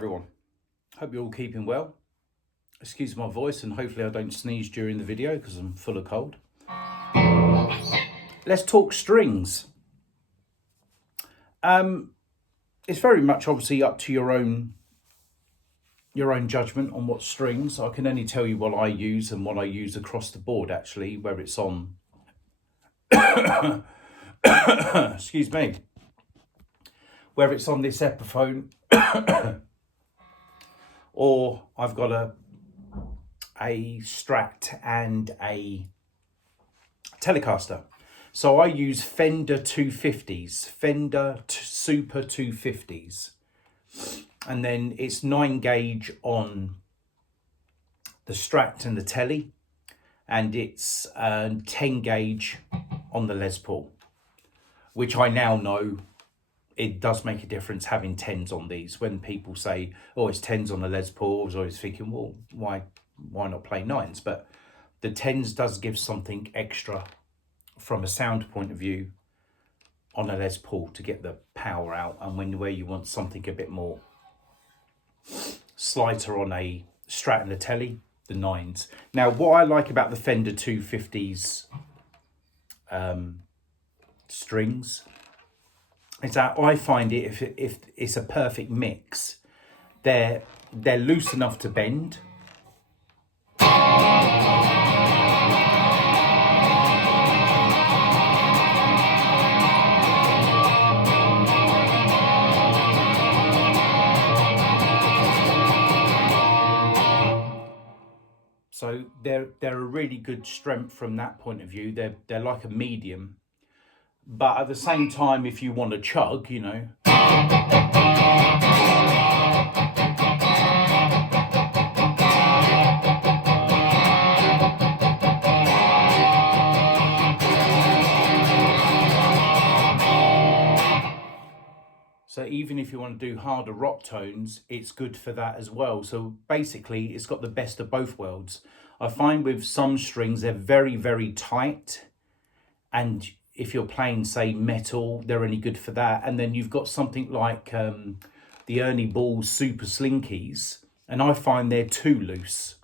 everyone, hope you're all keeping well. Excuse my voice and hopefully I don't sneeze during the video because I'm full of cold. Let's talk strings. It's very much obviously up to your own judgment on what strings. I can only tell you what I use and what I use across the board actually, whether it's on excuse me, whether it's on this Epiphone or I've got a Strat and a Telecaster. So I use Fender 250s, Fender Super 250s. And then it's 9 gauge on the Strat and the Telly. And it's 10 gauge on the Les Paul. Which I now know it does make a difference having 10s on these. When people say, oh, it's 10s on the Les Paul, I was always thinking, well, why not play 9s? But the 10s does give something extra from a sound point of view on a Les Paul to get the power out, and where you want something a bit more slighter on a Strat and a Telly, the 9s. Now, what I like about the Fender 250s strings is that I find it, if it's a perfect mix, they're loose enough to bend. So they're a really good strength from that point of view. They're like a medium. But at the same time, if you want to chug, you know. So even if you want to do harder rock tones, it's good for that as well. So basically, it's got the best of both worlds. I find with some strings, they're very, very tight. And if you're playing, say, metal, they're only good for that. And then you've got something like the Ernie Ball Super Slinkies, and I find they're too loose.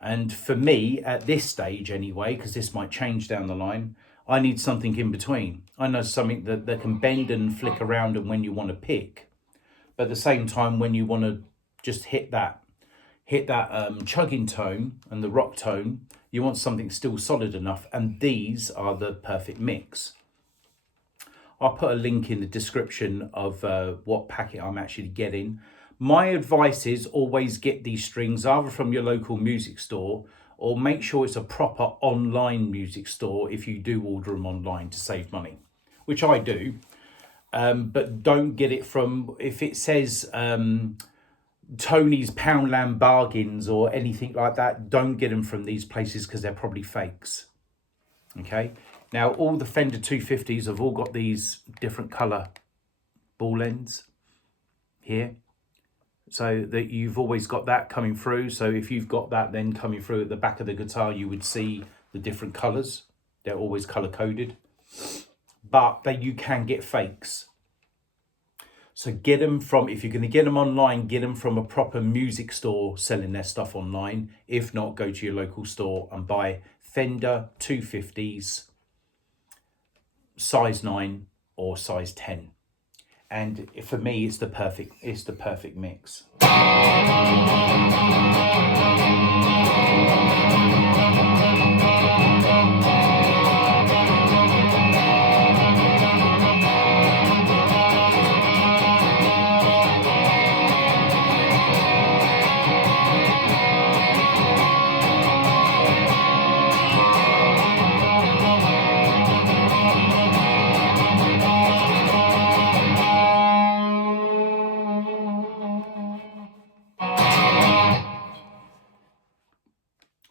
And for me, at this stage anyway, because this might change down the line, I need something in between. I know something that can bend and flick around and when you want to pick. But at the same time, when you want to just hit that chugging tone and the rock tone, you want something still solid enough, and these are the perfect mix. I'll put a link in the description of what packet I'm actually getting. My advice is always get these strings either from your local music store, or make sure it's a proper online music store if you do order them online to save money, which I do. But don't get it from, if it says Tony's Poundland Bargains or anything like that, don't get them from these places because they're probably fakes. Okay, now all the Fender 250s have all got these different colour ball ends here, so that you've always got that coming through. So if you've got that then coming through at the back of the guitar, you would see the different colours. They're always colour coded, but you can get fakes. So get them from, if you're going to get them online, get them from a proper music store selling their stuff online. If not, go to your local store and buy Fender 250s, size 9 or size 10. And for me, it's the perfect mix.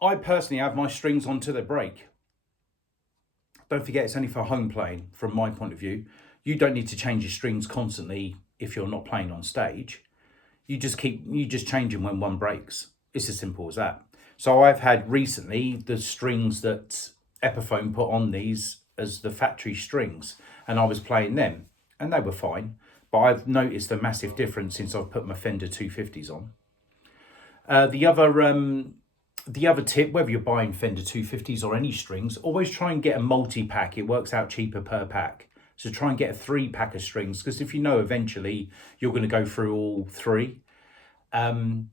I personally have my strings on till they break. Don't forget, it's only for home playing from my point of view. You don't need to change your strings constantly if you're not playing on stage. You just change them when one breaks. It's as simple as that. So I've had recently the strings that Epiphone put on these as the factory strings, and I was playing them and they were fine. but I've noticed a massive difference since I've put my Fender 250s on. The other tip, whether you're buying Fender 250s or any strings, always try and get a multi-pack. It works out cheaper per pack. So try and get a 3-pack of strings, because if you know eventually you're going to go through all 3, don't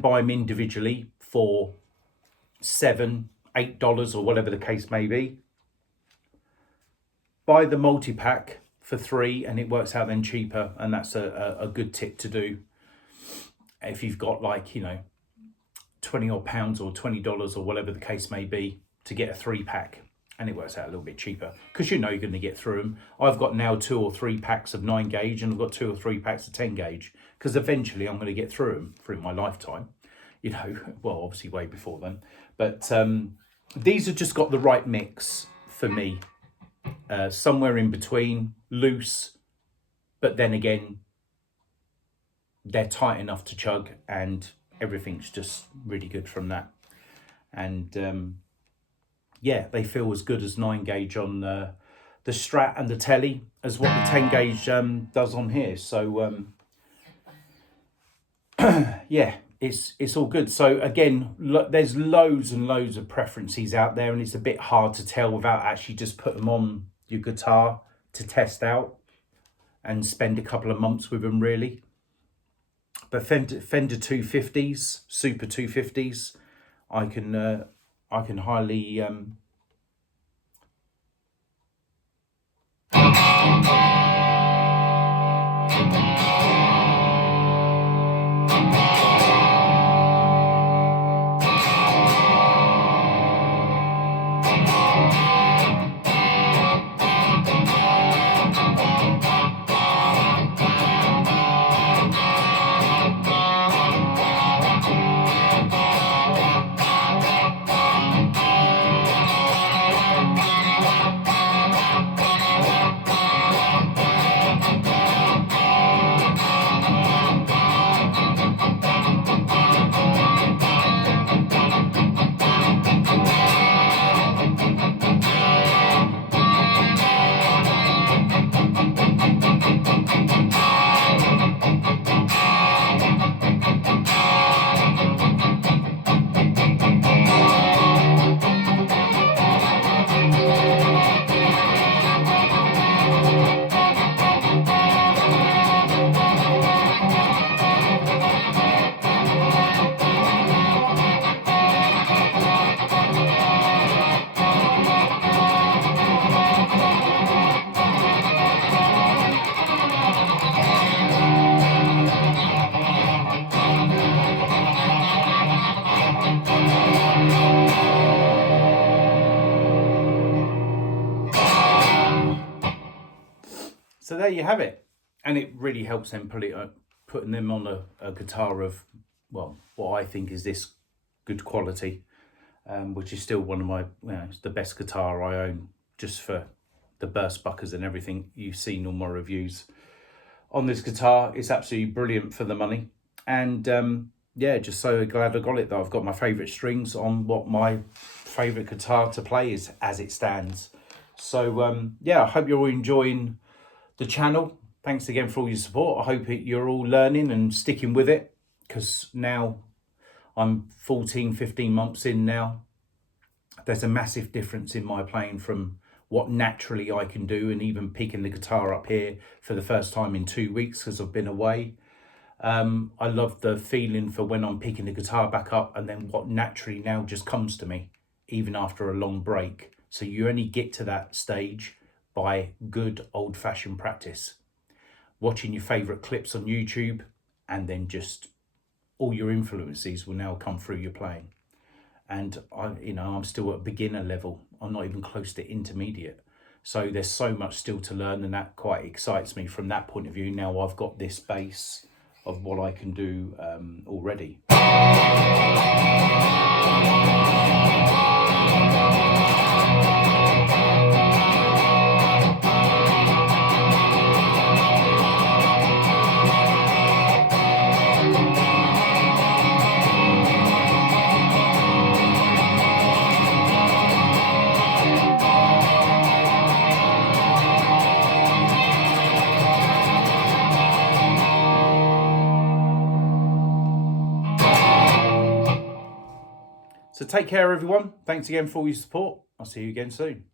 buy them individually for $7, $8 or whatever the case may be. Buy the multi-pack for 3 and it works out then cheaper, and that's a good tip to do. If you've got, like, you know, 20 odd pounds or $20 or whatever the case may be, to get a 3-pack, and it works out a little bit cheaper because you know you're going to get through them. I've got now 2 or 3 packs of 9 gauge and I've got 2 or 3 packs of 10 gauge because eventually I'm going to get through them through my lifetime, you know, well, obviously way before then. But these have just got the right mix for me, somewhere in between, loose, but then again, they're tight enough to chug, and everything's just really good from that. And yeah, they feel as good as 9 gauge on the Strat and the Telly as what the 10 gauge does on here. So yeah, it's all good. So again, there's loads and loads of preferences out there, and it's a bit hard to tell without actually just put them on your guitar to test out and spend a couple of months with them, really. But Fender 250s, Super 250s, I can highly So there you have it, and it really helps them putting them on a guitar of, well, what I think is this good quality, which is still one of my, you know, it's the best guitar I own, just for the burst buckers and everything. You've seen all my reviews on this guitar. It's absolutely brilliant for the money, and yeah, just so glad I got it, that I've got my favourite strings on what my favourite guitar to play is as it stands. So yeah, I hope you're all enjoying the channel. Thanks again for all your support. I hope you're all learning and sticking with it, because now I'm 14-15 months in now. There's a massive difference in my playing from what naturally I can do, and even picking the guitar up here for the first time in 2 weeks because I've been away. I love the feeling for when I'm picking the guitar back up, and then what naturally now just comes to me even after a long break. So you only get to that stage by good old-fashioned practice, watching your favorite clips on YouTube, and then just all your influences will now come through your playing. And I'm still at beginner level. I'm not even close to intermediate. So there's so much still to learn, and that quite excites me from that point of view. Now I've got this base of what I can do already. So take care, everyone. Thanks again for all your support. I'll see you again soon.